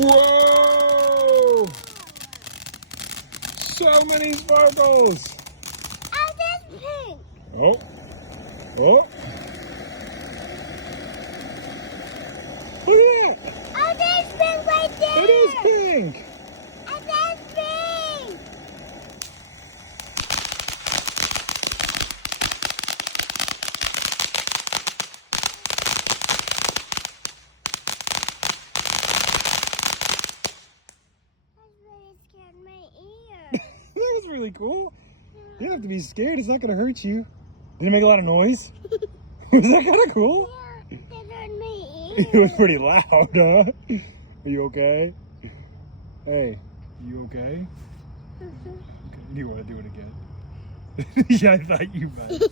Whoa! So many sparkles! Oh, this pink. Oh, oh. Look at that! Oh, there's pink right there. It is pink! Oh, there's pink. That really scared my ear. That was really cool. You don't have to be scared. It's not going to hurt you. Did it make a lot of noise? Was that kind of cool? Yeah, it hurt my It ear. was pretty loud, huh? Are you okay? Hey, you okay? Okay. Do you want to do it again? Yeah, I thought you might.